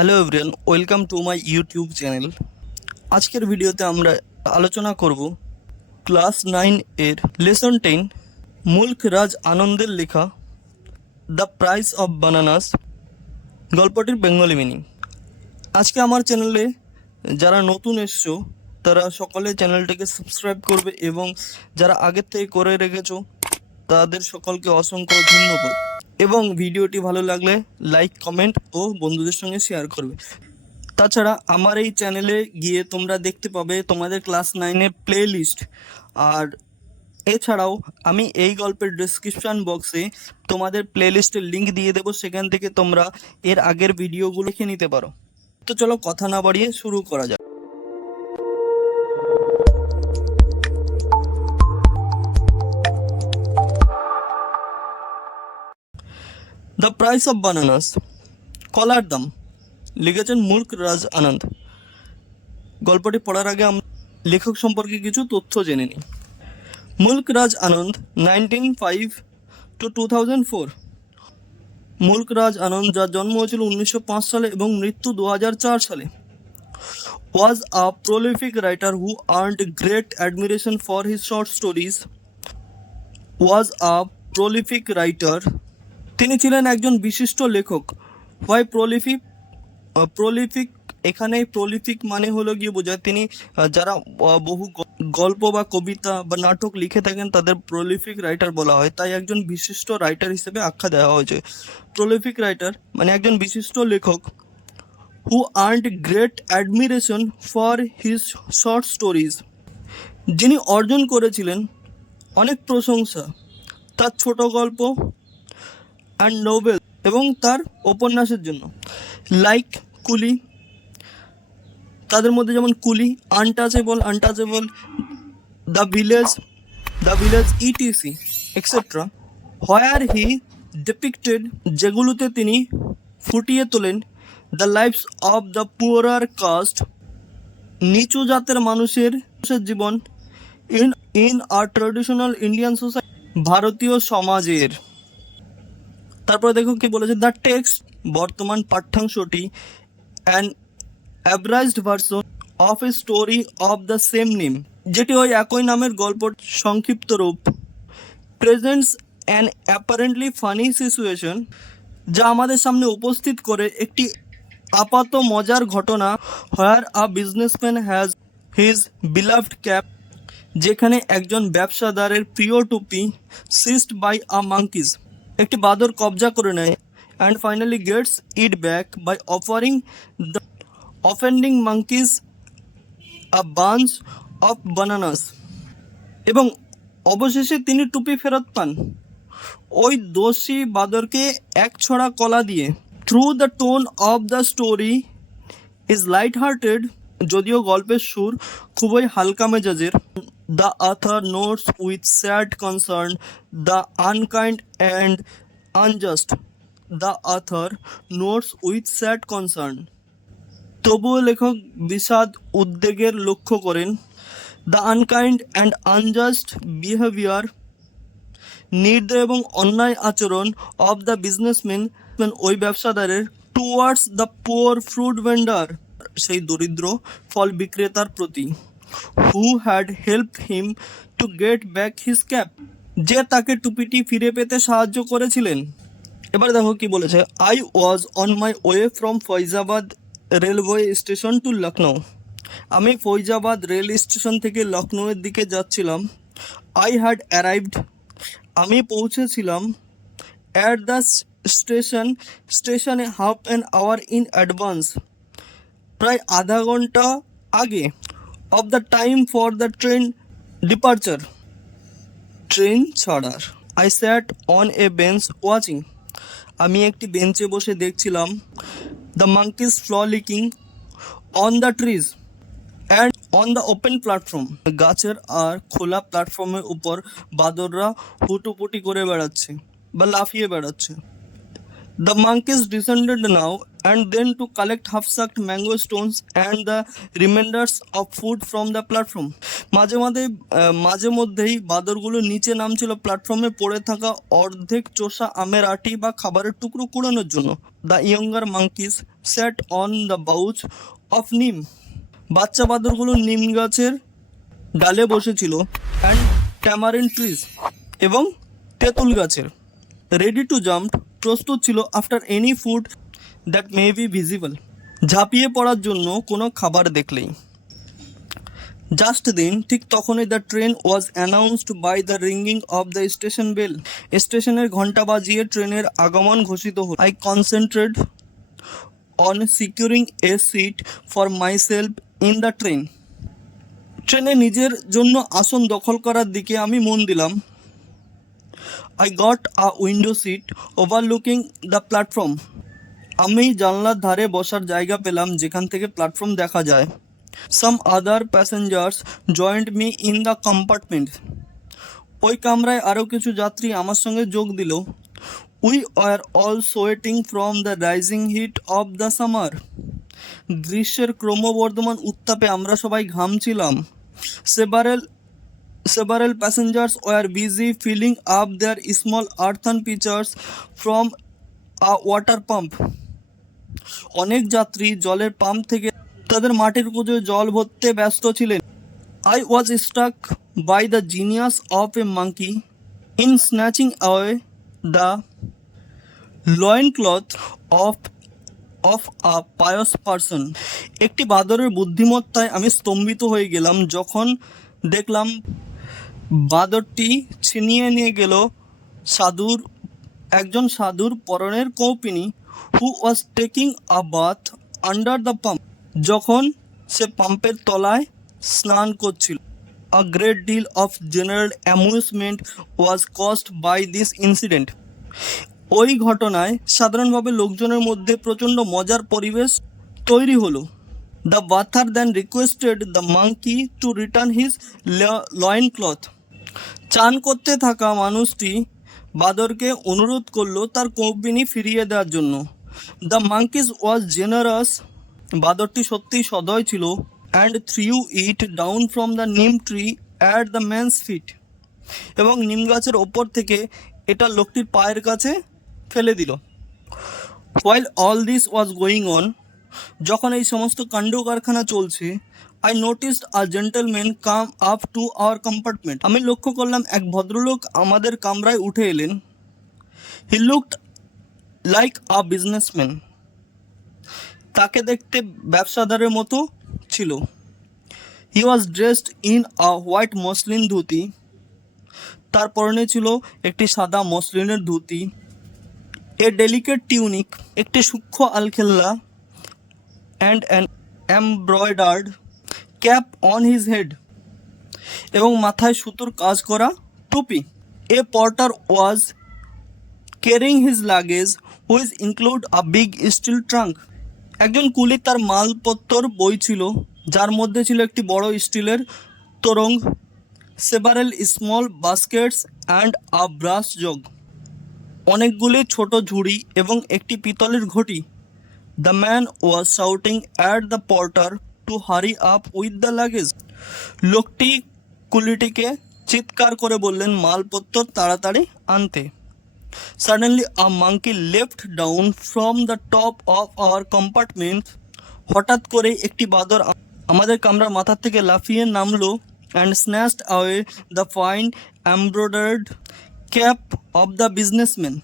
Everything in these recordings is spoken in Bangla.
Hello everyone, welcome to my YouTube channel. আজকের ভিডিওতে আমরা আলোচনা করব ক্লাস 9 এর লেসন 10 মুল্ক রাজ আনন্দের লেখা দ্য প্রাইস অফ বানানাস গল্পটির বেঙ্গলি মিনিং। আজকে আমার চ্যানেলে যারা নতুন এসছো তারা সকলে চ্যানেলটিকে সাবস্ক্রাইব করবে এবং যারা আগের থেকে করে রেখেছো তাদের সকলকে অসংখ্য ধন্যবাদ। এবং ভিডিওটি ভালো লাগলে লাইক, কমেন্ট ও বন্ধুদের সঙ্গে শেয়ার করবে। তাছাড়া আমার এই চ্যানেলে গিয়ে তোমরা দেখতে পাবে তোমাদের ক্লাস 9-এর প্লে লিস্ট। আর এছাড়াও আমি এই গল্পের ডেসক্রিপশন বক্সে তোমাদের প্লে লিস্টের লিঙ্ক দিয়ে দেবো, সেখান থেকে তোমরা এর আগের ভিডিওগুলো দেখে নিতে পারো। তো চলো কথা না বাড়িয়ে শুরু করা যাক। দ্য প্রাইস অফ বানানাস, কলার দাম, লিখেছেন মুল্ক রাজ আনন্দ। গল্পটি পড়ার আগে আমরা লেখক সম্পর্কে কিছু তথ্য জেনে নিই। মুল্ক রাজ আনন্দ 1905 to 2004। মুল্ক রাজ আনন্দ, যার জন্ম হয়েছিল 1905 সালে এবং মৃত্যু 2004 সালে, was a prolific writer who earned great admiration for his short stories. was a prolific writer, তিনি ছিলেন একজন বিশিষ্ট লেখক। হয় প্রলিফিক এখানে প্রলিফিক মানে হলো গিয়ে বোঝায় তিনি যারা বহু গল্প বা কবিতা বা নাটক লিখে থাকেন তাদের প্রলিফিক রাইটার বলা হয়, তাই একজন বিশিষ্ট রাইটার হিসেবে আখ্যা দেওয়া হয়েছে। প্রলিফিক রাইটার মানে একজন বিশিষ্ট লেখক। Who earned great admiration for his short stories, যিনি অর্জন করেছিলেন অনেক প্রশংসা তার ছোট গল্প অ্যান্ড নোবেল এবং তার উপন্যাসের জন্য। লাইক কুলি, তাদের মধ্যে যেমন Coolie, Untouchable, the village ETC etcetera. Where he depicted, যেগুলোতে তিনি ফুটিয়ে তোলেন the lifes of the poorer caste, নিচু জাতের মানুষের জীবন, in our traditional Indian society, ভারতীয় সমাজের। তারপরে দেখো কি বলেছে, দ্য টেক্সট, বর্তমান পাঠ্যাংশটি, an abridged version of a story of the same name, যেটি ওই একই নামের গল্প সংক্ষিপ্ত রূপ। Presents an apparently funny situation, যা আমাদের সামনে উপস্থিত করে একটি আপাত মজার ঘটনা। Where a businessman has his beloved cap, যেখানে একজন ব্যবসাদারের প্রিয় টুপি সিজড বাই আ মাঙ্কিজ, একটি বাদর কবজা করে নেয়। And finally gets it back by offering the offending monkeys a bunch of bananas, এবং অবশেষে তিনি টুপি ফেরত পান ওই দোষী বাদরকে এক ছড়া কলা দিয়ে। Through the tone of the story is light hearted, যদিও গল্পের সুর খুবই হালকা মেজাজের। The author notes with sad concern the unkind and unjust, the author notes with sad concern, তবুও লেখক বিষাদ উদ্বেগের লক্ষ্য করেন। The unkind and unjust behaviour, নির্দয় এবং অন্যায় আচরণ অফ দ্য বিজনেসম্যান, ওই ব্যবসাদারের, towards the poor fruit vendor, সেই দরিদ্র ফল বিক্রেতার প্রতি। Who had helped him to get back his cap, যে তাকে টুপিটি ফিরে পেতে সাহায্য করেছিলেন। এবার দেখো কি বলেছে, I was on my way from Faizabad railway station to Lucknow, আমি ফৈজাবাদ রেল স্টেশন থেকে লখনৌয়ের দিকে যাচ্ছিলাম। আই হ্যাড অ্যারাইভড, আমি পৌঁছেছিলাম। অ্যাট দ্য স্টেশনে half an hour in advance, প্রায় আধা ঘন্টা আগে। Of the time for the train departure, train ছাড়ার। I sat on a bench watching, আমি একটি বেঞ্চে বসে দেখছিলাম। The monkeys frolicking on the trees and on the open platform, গাছের আর খোলা প্ল্যাটফর্মের উপর বাদররা হুটোপুটি করে বেড়াচ্ছে বা লাফিয়ে বেড়াচ্ছে। The monkeys descended now and then to collect half-sucked mango stones and the remainders of food from the platform. মাঝে মধ্যেই বাদরগুলো নিচে নামছিল প্ল্যাটফর্মে পড়ে থাকা অর্ধেক চোষা আমের আটি বা খাবারের টুকরো কুড়ানোর জন্য। The younger monkeys sat on the boughs of neem. বাচ্চা বাদরগুলো নিম গাছের ডালে বসেছিল অ্যান্ড ট্যামারিন ট্রিজ এবং তেঁতুল গাছের, রেডি টু জাম্প, প্রস্তুত ছিল after any food that may be visible, ঝাঁপিয়ে পড়ার জন্য কোনো খাবার দেখলেই। জাস্ট দিন, ঠিক তখনই the train was announced by the ringing of the station bell. স্টেশনের ঘন্টা বাজিয়ে ট্রেনের আগমন ঘোষিত হল। I concentrate on securing a seat for myself in the train. ট্রেনে নিজের জন্য আসন দখল করার দিকে আমি মন দিলাম। I got a window seat overlooking the platform. আমি জানলার ধারে বসার জায়গা পেলাম যেখান থেকে প্ল্যাটফর্ম দেখা যায়। Some other passengers joined me in the compartment. ওই কামরায় আরও কিছু যাত্রী আমার সঙ্গে যোগ দিল। We were all sweating from the rising heat of the summer. গ্রীষ্মের ক্রমবর্ধমান উত্তাপে আমরা সবাই ঘামছিলাম। Several passengers were busy filling up their small earthen pitchers from a water pump. অনেক যাত্রী জলের পাম্প থেকে তাদের মাটির কুঁজোয় জল ভরতে ব্যস্ত ছিলেন। I was struck by the genius of a monkey in snatching away the loincloth of a pious person. একটি বাদরের বুদ্ধিমত্তায় আমি স্তম্ভিত হয়ে গেলাম যখন দেখলাম বাদরটি ছিনিয়ে নিয়ে গেল একজন সাধুর পরনের কৌপিনী, who was taking a bath under the pump, যখন সে পাম্পের তলায় স্নান করছিল। A great deal of general amusement was caused by this incident. ওই ঘটনায় সাধারণভাবে লোকজনের মধ্যে প্রচণ্ড মজার পরিবেশ তৈরি হলো। The bather then requested the monkey to return his loin cloth. চান করতে থাকা মানুষটি বাদরকে অনুরোধ করলো তার কৌপিনী ফিরিয়ে দেওয়ার জন্য। The monkeys was generous. বাদরটি সত্যিই সদয় ছিল। And threw it down from the neem tree at the man's feet. এবং নিম গাছের ওপর থেকে এটা লোকটির পায়ের কাছে ফেলে দিল। While all this was going on, যখন এই সমস্ত কাণ্ড কারখানা চলছে, I noticed a gentleman come up to our compartment. আমি লক্ষ্য করলাম এক ভদ্রলোক আমাদের কামরায় উঠে এলেন। He looked like a businessman. তাকে দেখতে ব্যবসাদারের মতো ছিল। He was dressed in a white muslin dhoti. তার পরনে ছিল একটি সাদা মসলিনের ধুতি। A delicate tunic, একটি সূক্ষ্ম আলখেল্লা, and an embroidered cap on his head, এবং মাথায় সুতোর কাজ করা টুপি। A porter was carrying his luggage which include a big steel trunk. একজন কুলি তার মালপত্তর বই ছিল যার মধ্যে ছিল একটি বড় স্টিলের তোরঙ্গ, several small baskets and a brass jug, অনেকগুলি ছোট ঝুড়ি এবং একটি পিতলের ঘটি। The man was shouting at the porter to hurry up with the luggage. লোকটি কুলিটিকে চিৎকার করে বললেন মালপত্র তাড়াতাড়ি আনতে। Suddenly a monkey leapt down from the top of our compartment. হঠাৎ করে একটি বাদর আমাদের কামরার মাথার থেকে লাফিয়ে নামলো and snatched away the fine embroidered cap of the businessman,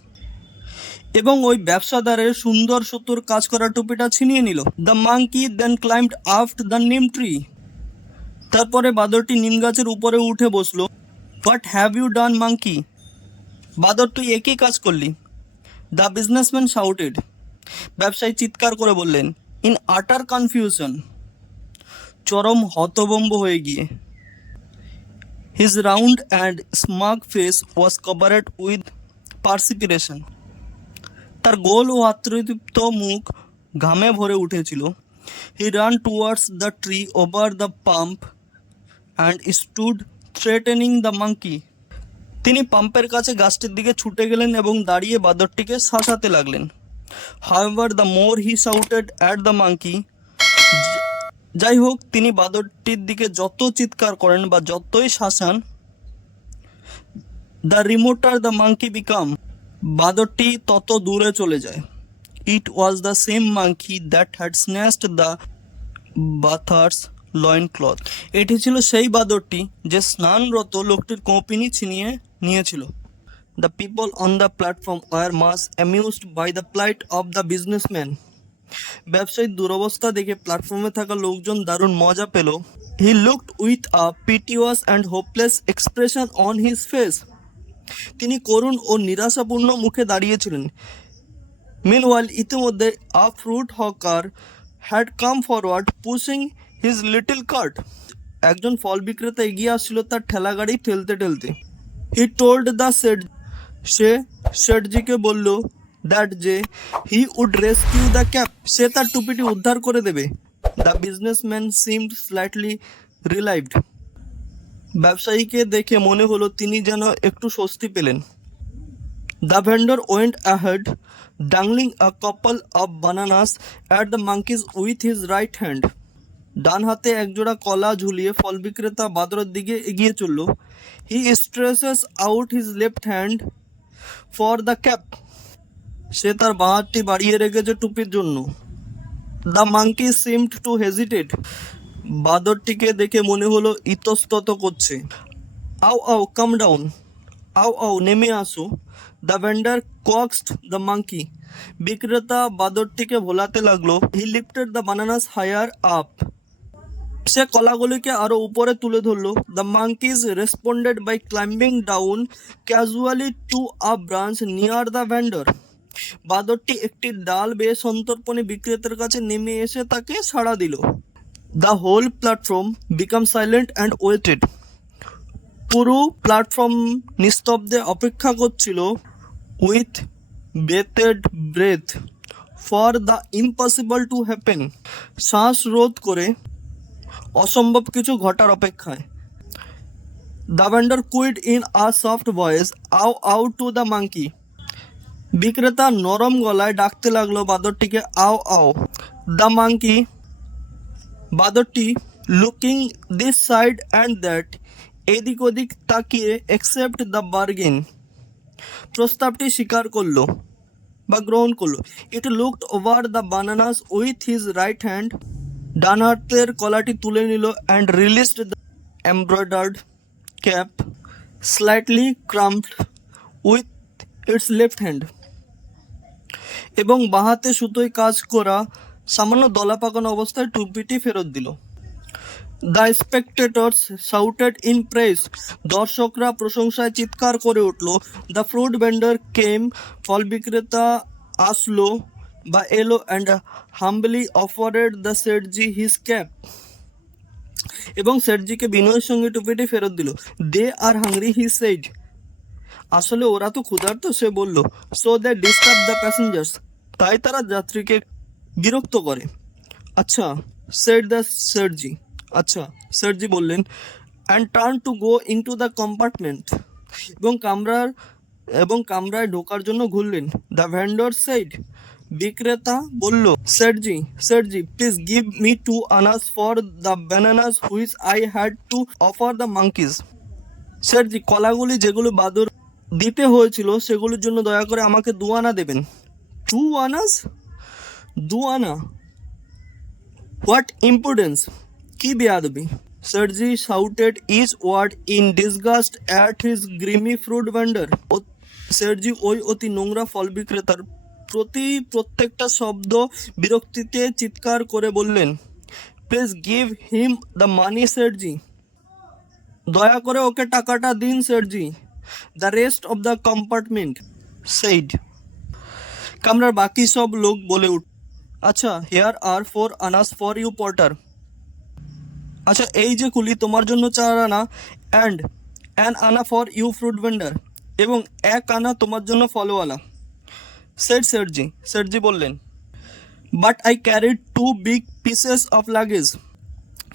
এবং ওই ব্যবসাদারের সুন্দর সুতোর কাজ করা টুপিটা ছিনিয়ে নিল। The monkey then climbed aft the neem tree. তারপরে বাদরটি নিম গাছের উপরে উঠে বসলো। What have you done monkey? বাদর, তুই একই কাজ করলি। The businessman shouted. ব্যবসায়ী চিৎকার করে বললেন, ইন আটার কনফিউশন, চরম হতভম্ব হয়ে গিয়ে। His round and smug face was covered with perspiration. তার গোল ও আত্মতৃপ্ত মুখ ঘামে ভরে উঠেছিল। He ran towards the tree over the pump and stood threatening the monkey. তিনি পাম্পের কাছে গাছটির দিকে ছুটে গেলেন এবং দাঁড়িয়ে বাদরটিকে শাসাতে লাগলেন। However, the more he shouted at the monkey, যাই হোক তিনি বাঁদরটির দিকে যত চিৎকার করেন বা যতই শাসান, the remoter the monkey became, বাঁদরটি তত দূরে চলে যায়। It was the same monkey that had snatched the bather's loin cloth. এটি ছিল সেই বাঁদরটি যে স্নানরত লোকটির কৌপিনি ছিনিয়ে নিয়েছিল। The people on the platform were much amused by the plight of the businessman. ব্যবসায়ীর দুরবস্থা দেখে প্ল্যাটফর্মে থাকা লোকজন দারুণ মজা পেল। He looked with a piteous and hopeless expression on his face. তিনি করুণ ও নিরাশাপূর্ণ মুখে দাঁড়িয়েছিলেন। মিনওয়াইল ইতিমধ্যে a fruit hawker had come forward pushing his little cart. একজন ফল বিক্রেতা এগিয়ে আসছিল তার ঠেলাগাড়ি ঠেলতে ঠেলতে। হি টোল্ড দ্য সেট, সে শেঠজিকে বলল দ্যাট যে he would rescue the cap, সে তার টুপিটি উদ্ধার করে দেবে। The businessman seemed slightly relieved. ব্যবসায়ীকে দেখে মনে হলো তিনি যেন একটু স্বস্তি পেলেন। The vendor went ahead dangling a couple of bananas at the monkeys with his right hand. ডান হাতে একজোড়া কলা ঝুলিয়ে ফল বিক্রেতা বাদরের দিকে এগিয়ে চলল। He stretches out his left hand for the cap, সে তার বাঁ হাতটি বাড়িয়ে রেখেছে টুপির জন্য। The monkey seemed to hesitate, বাদরটিকে দেখে মনে হলো ইতস্তত করছে। আও আও কাম ডাউন, আও আও নেমে আসো। The vendor coaxed the monkey, বিক্রেতা বাদরটিকে ভোলাতে লাগলো। He lifted the bananas higher up, সে কলাগুলিকে আরো উপরে তুলে ধরলো। The monkeys responded by climbing down casually to a branch near the vendor, বাদরটি একটি ডাল বেয়ে সন্তর্পণে বিক্রেতার কাছে নেমে এসে তাকে সাড়া দিল। The whole platform became silent and waited, পুরো প্ল্যাটফর্ম নিস্তব্ধে অপেক্ষা করছিল। With bated breath for the impossible to happen, শ্বাস রোধ করে অসম্ভব কিছু ঘটার অপেক্ষায়। The vendor cooed in a soft voice আও আউ টু দ্য মাঙ্কি, বিক্রেতা নরম গলায় ডাকতে লাগলো বাদরটিকে আও আও। দ্য মাঙ্কি, বাদরটি looking this side and that, এদিক ওদিক তাকিয়ে অ্যাকসেপ্ট দ্য বার্গেন, প্রস্তাবটি স্বীকার করলো বা গ্রহণ করলো। It looked over the bananas with his right hand, ডান হাতের কলাটি তুলে নিল। And released the embroidered cap slightly crumpled with its left hand, এবং বাঁহাতে সুতোয় কাজ করা সামান্য দলা পাকানো অবস্থায় টুপিটি ফেরত দিল। The spectators shouted in praise, দর্শকরা প্রশংসায় চিৎকার করে উঠল। দ্য ফ্রুট ভেন্ডর কেম, ফল বিক্রেতা আসলো বা এলো। And humbly offered the Sethji his cap, এবং শেঠজিকে বিনয়ের সঙ্গে টুপিটি ফেরত দিল। দে আর হাংরি হি সেড, আসলে ওরা তো ক্ষুধার্ত, সে বলল। So they disturb the passengers, তাই তারা যাত্রীকে বিরক্ত করে। আচ্ছা সেড দ্য শেঠজি, আচ্ছা শেঠজি বললেন। And turn to go into the compartment, এবং কামরায় ঢোকার জন্য ঘুরলেন। দ্য ভেন্ডর সেড, বিক্রেতা বলল। Sethji please give me 2 annas for the bananas which I had to offer the monkeys. Sethji, কলাগুলি যেগুলো বাদর দিতে হয়েছিল সেগুলির জন্য দয়া করে আমাকে 2 আনা দেবেন। 2 আনাস? 2 আনা? হোয়াট ইম্পুডেন্স, কি বেয়াদবি! Sethji shouted each word in disgust at his grimy fruit vendor. Sethji ওই অতি নোংরা ফল বিক্রেতার প্রত্যেকটা শব্দ বিরক্তিতে চিৎকার করে বললেন। Please give him the money Sethji, দয়া করে ওকে টাকাটা দিন Sethji. The rest of the compartment said, কামরার বাকি সব লোক বলে উঠ। আচ্ছা here are 4 annas for you porter, আচ্ছা এই যে কুলি তোমার জন্য 4 anna. And an anna for you fruit vendor, এবং 1 আনা তোমার জন্য ফলওয়ালা। শেঠজি বললেন। But I carried 2 big pieces of luggage,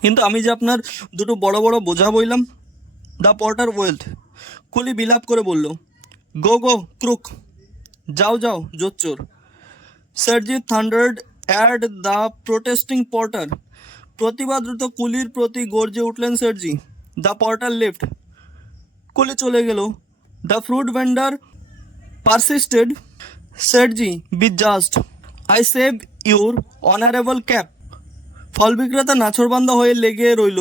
কিন্তু আমি যে আপনার 2 বড় বড় বোঝা বইলাম। দ্য পর্টার ওয়েলথ, কুলি বিলাপ করে বলল। গো ক্রুক, যাও জোচ্চোর। Sergi thundered at the protesting porter. প্রতিবাদরত কুলির প্রতি গর্জে উঠলেন সেরজি। The porter left. কুলি চলে গেল। The fruit vendor persisted. Sergi, be just. I save your honorable cap. ফল বিক্রেতা নাছোড়বান্দা হয়ে লেগে রইল।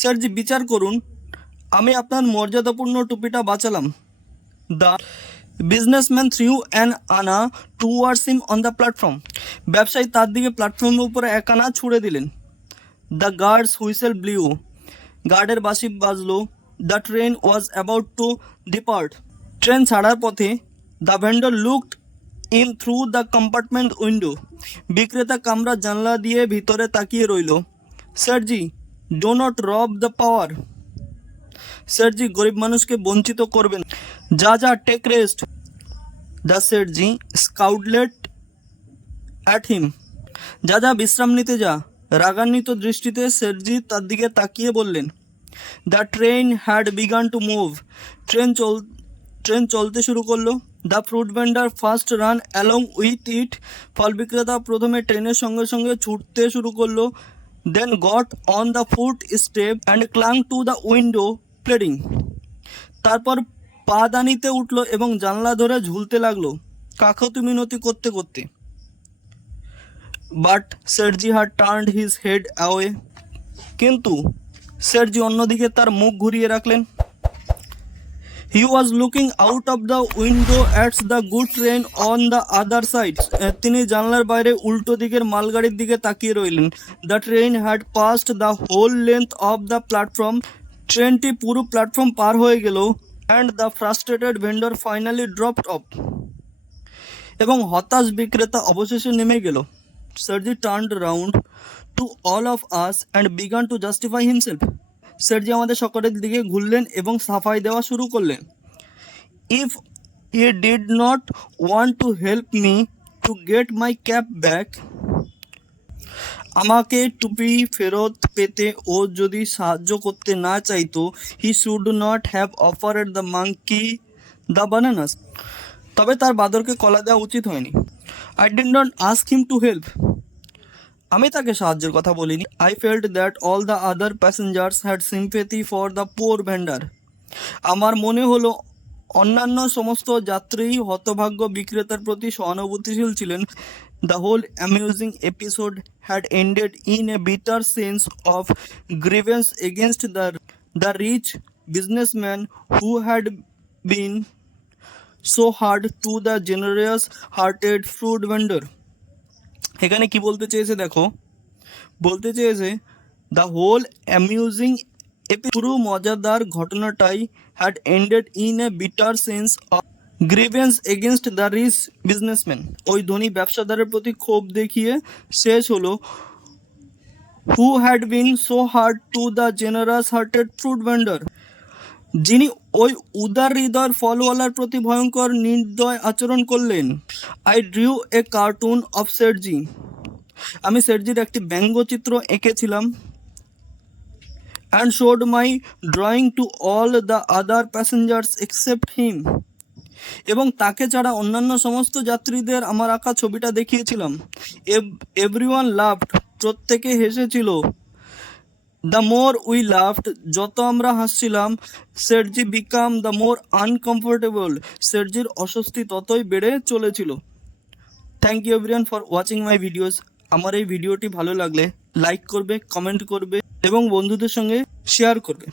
স্যারজি, বিচার করুন, আমি আপনার মর্যাদাপূর্ণ টুপিটা বাঁচালাম। দ্য বিজনেসম্যান থ্রিউ অ্যান আনা towards him on the platform. ব্যবসায়ী তার দিকে প্ল্যাটফর্মের উপরে এক আনা ছুড়ে দিলেন। The guards whistle blew. গার্ডের বাঁশি বাজলো। The train was about to depart. Train ছাড়ার পথে। The vendor looked in through the compartment window. বিক্রেতা কামরার জানলা দিয়ে ভিতরে তাকিয়ে রইল। স্যারজি, ডো নট রব দ্য পাওয়ার। স্যারজি, গরিব মানুষকে বঞ্চিত করবেন। যা যা, take rest. The Sethji scowled at him. যা যা, বিশ্রাম নিতে যা। রাগান্বিত দৃষ্টিতে স্যারজি তার দিকে তাকিয়ে বললেন। The train had begun to move. Train চলতে শুরু করলো। The fruit vendor first ran along with it. ফল বিক্রেতা প্রথমে ট্রেনের সঙ্গে সঙ্গে ছুটতে শুরু করলো। Then got on the foot step and clung to the window pleading. তারপর পাদানিতে উঠলো এবং জানলা ধরে ঝুলতে লাগলো কাকতি মিনতি করতে করতে। But Sethji had turned his head away. কিন্তু সেরজি অন্যদিকে তার মুখ ঘুরিয়ে রাখলেন। He was looking out of the window at the good train on the other side. তিনি জানলার বাইরে উল্টো দিকের মালগাড়ির দিকে তাকিয়ে রইলেন। The train had passed the whole length of the platform. ট্রেনটি পুরো প্ল্যাটফর্ম পার হয়ে গেল। And the frustrated vendor finally dropped off. এবং হতাশ বিক্রেতা অবশেষে নেমে গেল। Sergi turned round to all of us and began to justify himself. সেরজি আমাদের সকলের দিকে ঘুরলেন এবং সাফাই দেওয়া শুরু করলেন। If he did not want to help me to get my cap back. আমাকে টুপি ফেরত পেতে ও যদি সাহায্য করতে না চাইতো, he should not have offered the monkey the bananas. তবে তার বাদরকে কলা দেওয়া উচিত হয়নি। I did not ask him to help. আমি তাকে সাহায্যের কথা বলিনি। I felt that all the other passengers had sympathy for the poor vendor. আমার মনে হলো অন্যান্য সমস্ত যাত্রী হতভাগ্য বিক্রেতার প্রতি সহানুভূতিশীল ছিলেন। The whole amusing episode had ended in a bitter sense of grievance against the rich businessman who had been so hard to the generous hearted fruit vendor. এখানে কি বলতে চেয়েছে দেখো, বলতে চেয়েছে দ্য হোল অ্যামিউজিং পুরো মজাদার ঘটনাটাই had ended in a bitter sense of grievance against the rich businessman. ওই ধনী ব্যবসাদারের প্রতি ক্ষোভ দেখিয়ে শেষ হলো who had been so hard to the generous hearted fruit vendor, যিনি ওই উদার হৃদয়ের ফলওয়ালার প্রতি ভয়ঙ্কর নির্দয় আচরণ করলেন। I drew a cartoon of Sethji. আমি সেরজির একটি ব্যঙ্গচিত্র এঁকেছিলাম। And showed my drawing to all the other passengers except him. এবং তাকে ছাড়া অন্যান্য সমস্ত যাত্রীদের আমার আঁকা ছবিটা দেখিয়েছিলাম। Everyone loved. প্রত্যেকে হেসেছিল। দ্য মোর উই লাভড, যত আমরা হাসছিলাম, Sergei became the more uncomfortable. সেরজির অস্বস্তি ততই বেড়ে চলেছিল। Thank you everyone for watching my videos. আমার এই ভিডিওটি ভালো লাগলে লাইক করবে, কমেন্ট করবে এবং বন্ধুদের সঙ্গে শেয়ার করবে।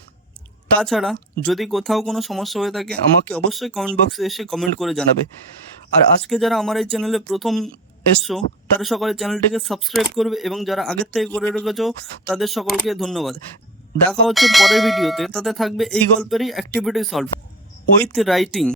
তাছাড়া যদি কোথাও কোনো সমস্যা হয়ে থাকে আমাকে অবশ্যই কমেন্ট বক্সে এসে কমেন্ট করে জানাবে। আর আজকে যারা আমার এই চ্যানেলে প্রথম এসছো তারা সকলে চ্যানেলটিকে সাবস্ক্রাইব করবে এবং যারা আগের থেকে করে রেখেছো তাদের সকলকে ধন্যবাদ। দেখা হচ্ছে পরের ভিডিওতে। তাতে থাকবে এই গল্পেরই অ্যাক্টিভিটি সলভ উইথ রাইটিং।